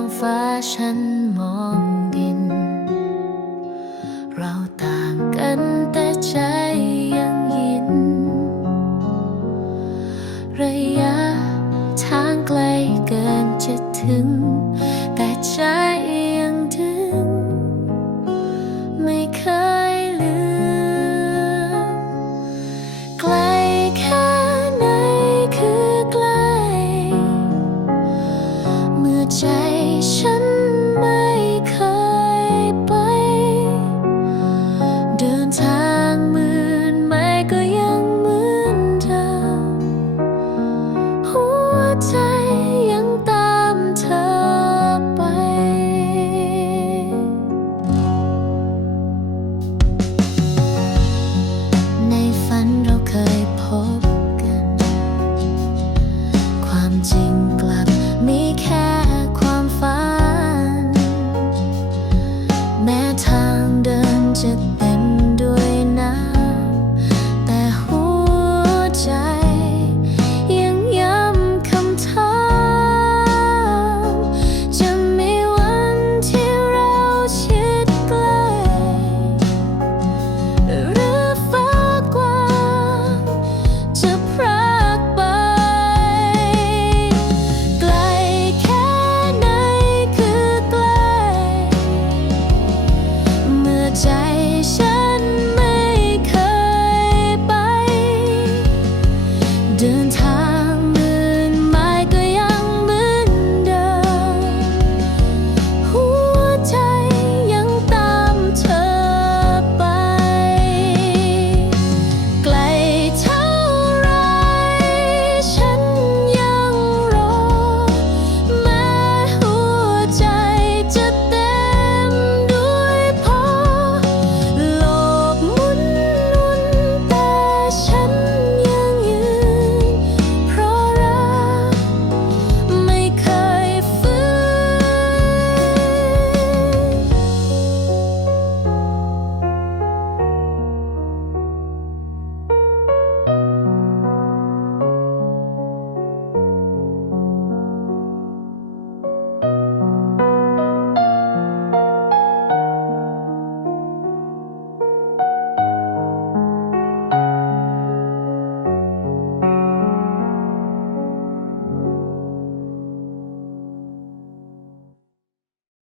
องฟ้าฉันมองดิน เราต่างกันแต่ใจยังยิน ระยะทางไกลเกินจะถึง แต่ใจ